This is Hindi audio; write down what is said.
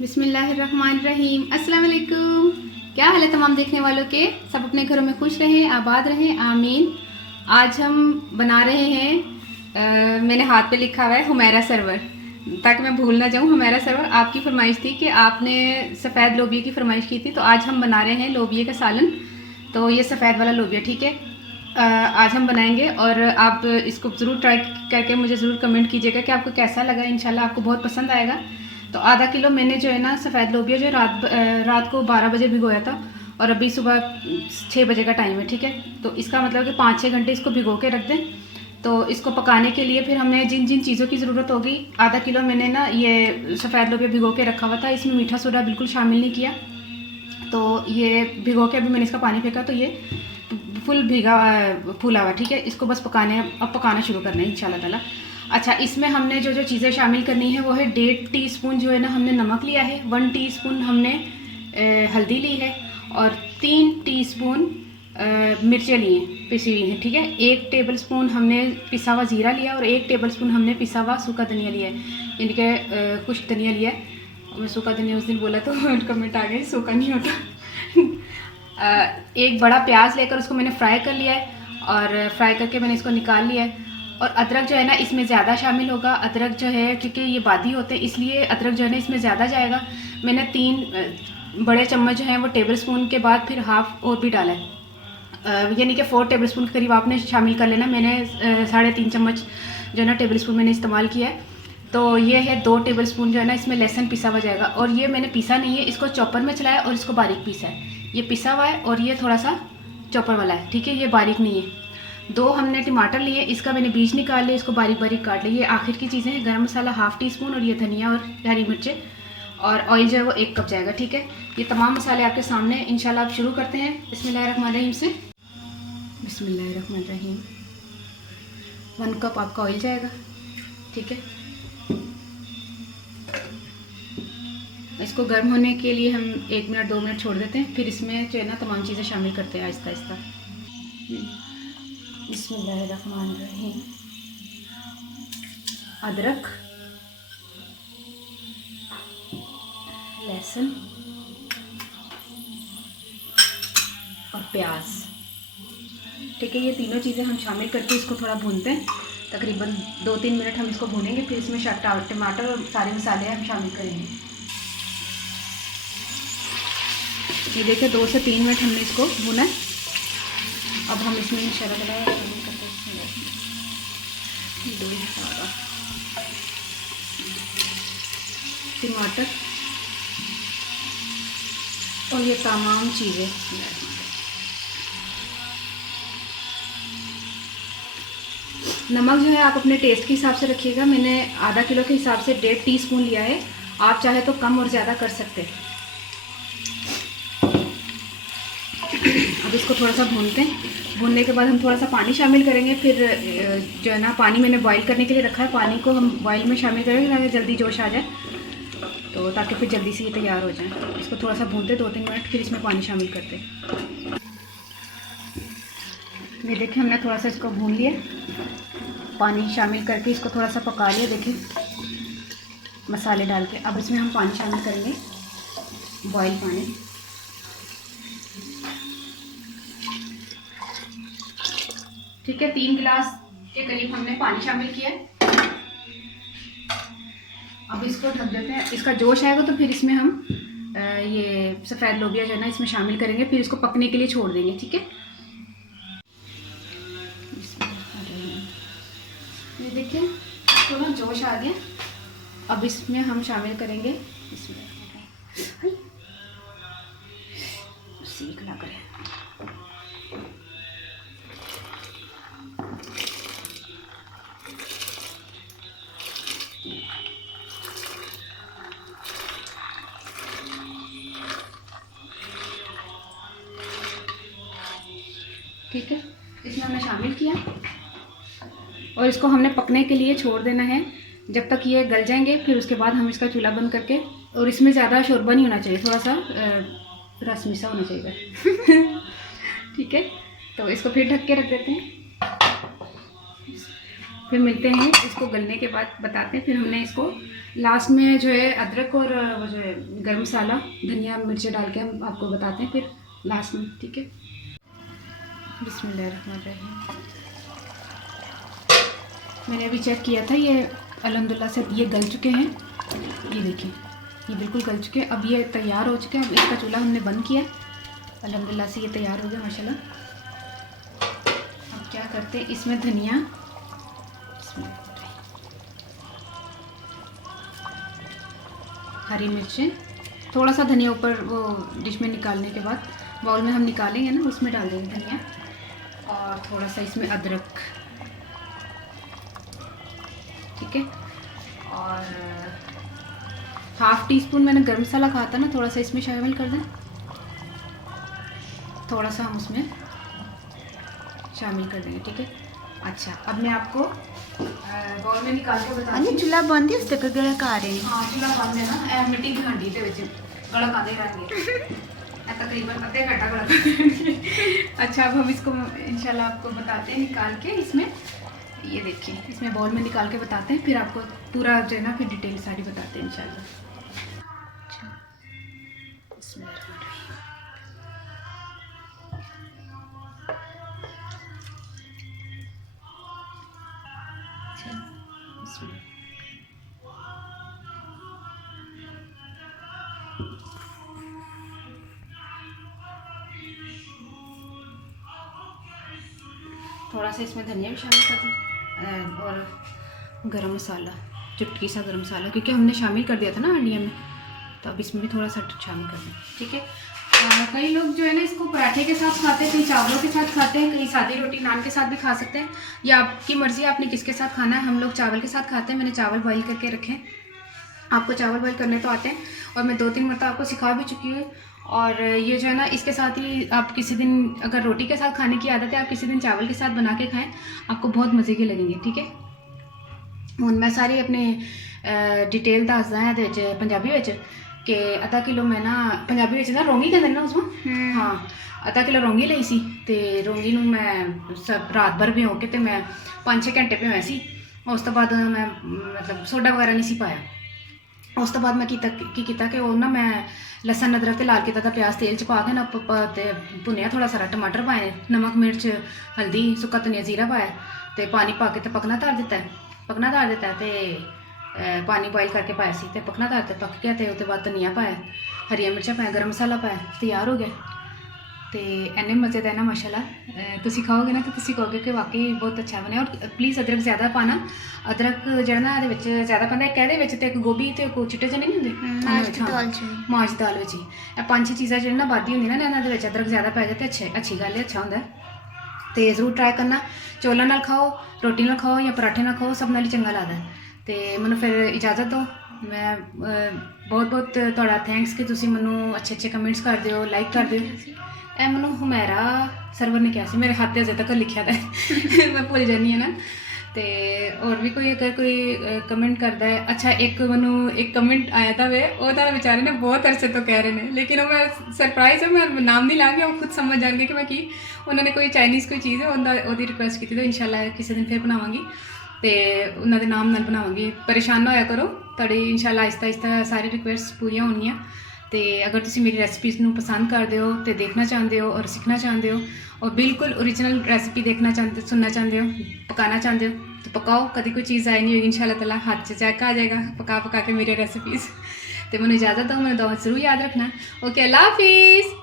बिस्मिल्लाहिर्रहमानिर्रहीम। अस्सलाम वालेकुम। क्या हाल है तमाम देखने वालों के? सब अपने घरों में खुश रहें, आबाद रहें, आमीन। आज हम बना रहे हैं मैंने हाथ पे लिखा हुआ है हुमैरा सरवर, ताकि मैं भूल ना जाऊँ। हुमैरा सरवर आपकी फरमाइश थी कि आपने सफ़ेद लोबिया की फरमाइश की थी, तो आज हम बना रहे हैं लोबिया का सालन। तो ये सफ़ेद वाला लोबिया, ठीक है, आज हम बनाएंगे और आप इसको ज़रूर ट्राई करके मुझे ज़रूर कमेंट कीजिएगा कि आपको कैसा लगा। इंशाल्लाह आपको बहुत पसंद आएगा। तो आधा किलो मैंने जो है ना सफ़ेद लोबिया जो रात को 12 बजे भिगोया था और अभी सुबह 6 बजे का टाइम है, ठीक है। तो इसका मतलब कि 5-6 घंटे इसको भिगो के रख दें। तो इसको पकाने के लिए फिर हमें जिन जिन चीज़ों की ज़रूरत होगी, आधा किलो मैंने ना ये सफ़ेद लोबिया भिगो के रखा हुआ था। इसमें मीठा सोडा बिल्कुल शामिल नहीं किया। तो ये भिगो के अभी मैंने इसका पानी फेंका, तो ये फुल भीगा फूला हुआ, ठीक है। इसको बस अब पकाना शुरू करना है इंशाल्लाह ताला। अच्छा, इसमें हमने जो जो चीज़ें शामिल करनी है वो है 1.5 टीस्पून जो है ना हमने नमक लिया है, 1 टीस्पून हमने हल्दी ली है और 3 टीस्पून मिर्चें ली हैं, पिसी हुई हैं, ठीक है। 1 टेबलस्पून हमने पिसा हुआ ज़ीरा लिया और 1 टेबलस्पून हमने पिसा हुआ सूखा धनिया लिया है, यानी कि कुछ धनिया लिया है। मैं सूखा धनिया उस दिन बोला तो कमेंट आ गए, सूखा नहीं होता। एक बड़ा प्याज लेकर उसको मैंने फ्राई कर लिया है और फ्राई करके मैंने इसको निकाल लिया है। और अदरक जो है ना इसमें ज़्यादा शामिल होगा। अदरक जो है, क्योंकि ये बादी होते हैं इसलिए अदरक जो है ना इसमें ज़्यादा जाएगा। मैंने 3 बड़े चम्मच जो हैं वो टेबल स्पून के बाद फिर हाफ और भी डाला है, यानी कि 4 टेबल स्पून के करीब आपने शामिल कर लेना। मैंने 3.5 चम्मच जो है ना टेबल स्पून मैंने इस्तेमाल किया है। तो ये है 2 टेबल स्पून जो है ना इसमें लहसुन पिसा हुआ जाएगा। और ये मैंने पीसा नहीं है, इसको चॉपर में चलाया और इसको बारीक पीसा है। ये पिसा हुआ है और ये थोड़ा सा चॉपर वाला है, ठीक है, ये बारीक नहीं है। 2 हमने टमाटर लिए, इसका मैंने बीज निकाल लिया, इसको बारीक बारीक काट लिया। ये आखिर की चीज़ें हैं। गरम मसाला 1/2 टीस्पून और ये धनिया और हरी मिर्चें और ऑयल जो है वो 1 कप जाएगा, ठीक है। ये तमाम मसाले आपके सामने हैं। इंशाल्लाह आप शुरू करते हैं बिस्मिल्लाहिर्रहमानिर्रहीम से। बिस्मिल्लाहिर्रहमानिर्रहीम। 1 कप आपका ऑयल जाएगा, ठीक है। इसको गर्म होने के लिए हम 1 मिनट 2 मिनट छोड़ देते हैं, फिर इसमें जो है ना तमाम चीज़ें शामिल करते हैं आहिस्ता आहिस्ता। बिस्मिल्लाहिर्रहमानिर्रहीम। अदरक, लहसुन और प्याज, ठीक है। ये तीनों चीज़ें हम शामिल करके इसको थोड़ा भूनते हैं। तकरीबन 2-3 मिनट हम इसको भूनेंगे, फिर इसमें टमाटर और सारे मसाले हम शामिल करेंगे। ये देखिए 2 से 3 मिनट हमने इसको भुना है। अब हम इसमें इंशाल्लाह टमाटर और ये तमाम चीज़ें, नमक जो है आप अपने टेस्ट के हिसाब से रखिएगा। मैंने आधा किलो के हिसाब से 1.5 टीस्पून लिया है, आप चाहे तो कम और ज़्यादा कर सकते हैं। अब इसको थोड़ा सा भूनते हैं। भूनने के बाद हम थोड़ा सा पानी शामिल करेंगे। फिर जो है ना पानी मैंने बॉईल करने के लिए रखा है, पानी को हम बॉईल में शामिल करेंगे ताकि जल्दी जोश आ जाए, तो ताकि फिर जल्दी से ये तैयार हो जाए। इसको थोड़ा सा भूनते 2-3 मिनट, फिर इसमें पानी शामिल करते। ये देखिए हमने थोड़ा सा इसको भून लिया, पानी शामिल करके इसको थोड़ा सा पका लिया, देखिए मसाले डाल के। अब इसमें हम पानी शामिल करेंगे, बॉईल पानी, ठीक है। 3 गिलास के करीब हमने पानी शामिल किया है। अब इसको ढक देते हैं। इसका जोश आएगा तो फिर इसमें हम ये सफ़ेद लोबिया जो है ना इसमें शामिल करेंगे, फिर इसको पकने के लिए छोड़ देंगे, ठीक है। ये देखिए इसको ना जोश आ गया। अब इसमें हम शामिल करेंगे, इसमें सीख लग रहा है, ठीक है। इसमें हमने शामिल किया और इसको हमने पकने के लिए छोड़ देना है जब तक ये गल जाएंगे। फिर उसके बाद हम इसका चूल्हा बंद करके, और इसमें ज़्यादा शोरबा नहीं होना चाहिए, थोड़ा सा रस मिसा होना चाहिए ठीक है। तो इसको फिर ढक के रख देते हैं। फिर मिलते हैं, इसको गलने के बाद बताते हैं। फिर हमने इसको लास्ट में जो है अदरक और वो जो है गरम मसाला धनिया मिर्ची डाल के हम आपको बताते हैं फिर लास्ट में, ठीक है। बिस्मिल्लाहिर्रहमानिर्रहीम। मैंने अभी चेक किया था, ये अल्हम्दुलिल्लाह से ये गल चुके हैं। ये देखिए ये बिल्कुल गल चुके हैं। अब ये तैयार हो चुके हैं। अब इसका चूल्हा हमने बंद किया, अल्हम्दुलिल्लाह से ये तैयार हो गया माशाल्लाह। अब क्या करते हैं, इसमें धनिया, हरी मिर्चें, थोड़ा सा धनिया ऊपर वो डिश में निकालने के बाद बाउल में हम निकालेंगे ना, उसमें डाल देंगे धनिया, और थोड़ा सा इसमें अदरक, ठीक है। और हाफ़ टी स्पून मैंने गरम मसाला कहा था ना, थोड़ा सा इसमें शामिल कर दें, थोड़ा सा हम उसमें शामिल कर देंगे, ठीक है। अच्छा, अब मैं आपको बाउल में निकाल के बताती हूँ। चूल्हा बंद है, उस तक गड़क आ रहे हैं। हाँ चूल्हा बंद है ना, मिट्टी की हांडी के विच गड़क आते रहेंगे तकरीबन आधे घंटा गड़क। अच्छा, अब हम इसको इंशाल्लाह आपको बताते हैं निकाल के इसमें। ये देखिए इसमें बाउल में निकाल के बताते हैं, फिर आपको पूरा जो है ना फिर डिटेल सारी बताते हैं इंशाल्लाह। थोड़ा सा इसमें धनिया भी शामिल कर दें और गरम मसाला, चुटकी सा गरम मसाला, क्योंकि हमने शामिल कर दिया था ना हंडिया में, तो अब इसमें भी थोड़ा सा शामिल कर दें, ठीक है। कई लोग जो है ना इसको पराठे के साथ खाते हैं, कई चावलों के साथ खाते हैं, कई सादी रोटी नान के साथ भी खा सकते हैं, या आपकी मर्ज़ी आपने किसके साथ खाना है। हम लोग चावल के साथ खाते हैं। मैंने चावल बॉईल करके रखे हैं, आपको चावल बॉईल करने तो आते हैं, और मैं 2-3 मरतबा आपको सिखा भी चुकी हूँ। और ये जो है ना इसके साथ ही आप किसी दिन अगर रोटी के साथ खाने की आदत है, आप किसी दिन चावल के साथ बना के खाएं, आपको बहुत मज़े के लगेंगे, ठीक है। ਹੁਣ मैं सारी अपने डिटेल दसदा है पंजाबी विच कि आधा किलो मैं ना पंजाबी विच ना रौंगी कहते ना उसमें, हाँ आधा किलो रौंगी ली सी, ते रौंगी नूं मैं सब रात भर भिओ के ते मैं 5-6 घंटे भिओया सी। उस तो बाद मैं मतलब सोडा वगैरह नहीं सी पाया। उस तो बाद मैं की किया कि वो ना मैं लसन अदरक ते लाल किता दा प्याज तेल च पा के ना भुनिया, थोड़ा सारा टमाटर पाए, नमक मिर्च हल्दी सुक्का धनिया जीरा पाया, तो पानी पा के पकना धार दिता है, तो पानी बॉयल करके पाया सी, तो पकना धार पक गया, तो उसके बाद धनिया पाया, हरिया मिर्चा पाया, गरम मसाला पाया, तैयार हो गया। तो इन्ने मज़े का ना माशाल्लाह तुसी खाओगे ना तो तुसी कहोगे कि वाकई बहुत अच्छा बने। और प्लीज़ अदरक ज़्यादा पाना, अदरक जो ना ये ज़्यादा पाना, कहते विच ते गोभी ते को चिट्टे च नहीं होंगे माश दाल विच ही 5-6 चीज़ां जो ना बादी होंगी ना, इन्होंने अदरक ज़्यादा पै जाए तो अच्छी गल है, अच्छा होंगे। तो ज़रूर ट्राई करना, चौलों नाल खाओ, रोटी नाल खाओ या पराठे नाल खाओ, सब नाल ही चंगा लगता है। तो मैनू फिर इजाज़त दो, मैं बहुत बहुत तुहाडा थैंक्स कि तुसी मैनू अच्छे कमेंट्स कर दिओ, लाइक कर दिओ। ए मैनू हुमैरा सरवर ने कहा सी, मेरे हाथ अजे तक लिखा था मैं भुल जानी है ना। तो और भी कोई अगर कोई कमेंट करता है, अच्छा एक मैनू एक कमेंट आया था वे वो तो बेचारे ने बहुत अरसे तो कह रहे हैं, लेकिन वो मैं सरप्राइज़ है, मैं नाम नहीं लाँगी, वो खुद समझ जाएंगे कि मैं की उन्होंने कोई चाइनीज़ कोई चीज़ है उन्होंने रिक्वेस्ट की, तो इंशाल्लाह किसी दिन फिर बनावांगी, तो उन्होंने नाम नाल बनावांगी। परेशान ना होया करो, तुहाडी इंशाल्लाह आहिस्ता आहिस्ता सारी रिक्वेस्ट पूरियां होणगियां। तो अगर तुसी मेरी रेसिपीज़ नूं पसंद करते हो, तो देखना चाहते हो और सीखना चाहते हो, और बिल्कुल ओरिजिनल रेसिपी देखना चाहते सुनना चाहते हो, पकाना चाहते हो, तो पकाओ। कभी कोई चीज़ आई नहीं होगी, इंशाल्लाह ताला हाथ से जायका आ जाएगा पका के मेरी रेसिपीज़। तो मैंने इजाज़त दो, मैंने दुआ ज़रूर याद रखना। ओके, अल्लाह हाफिज़।